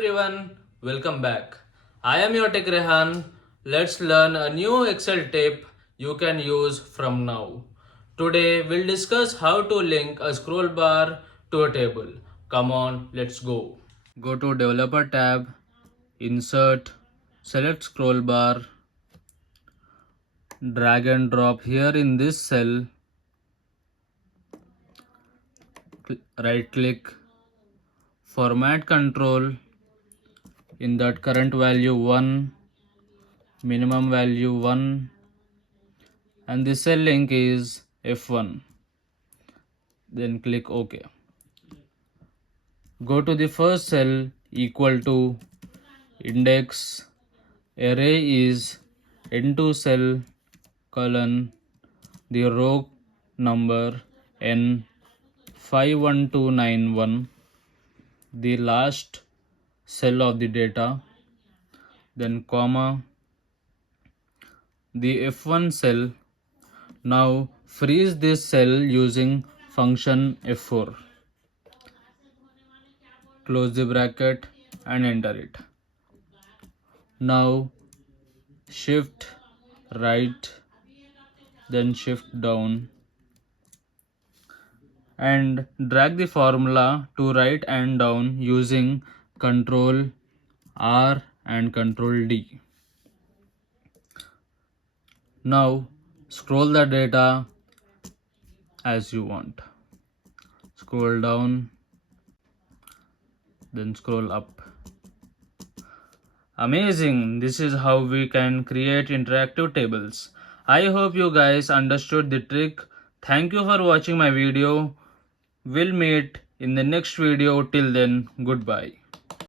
everyone, welcome back. I am your Tech Rehan. Let's learn a new Excel tip you can use from now. Today we'll discuss how to link a scroll bar to a table. Come on, let's go. Go to Developer tab, Insert, select scroll bar, drag and drop here in this cell, right click, Format Control, in that current value 1, minimum value 1, and the cell link is F1. Then click OK. Go to the first cell equal to index array is n2 cell colon the row number n 51291, the last cell of the data, then comma the F1 cell. Now freeze this cell using function F4. Close the bracket and enter it. Now shift right, then shift down and drag the formula to right and down using Control R and Control D. Now scroll the data as you want. Scroll down, then scroll up. Amazing! This is how we can create interactive tables. I hope you guys understood the trick. Thank you for watching my video. We'll meet in the next video. Till then, goodbye.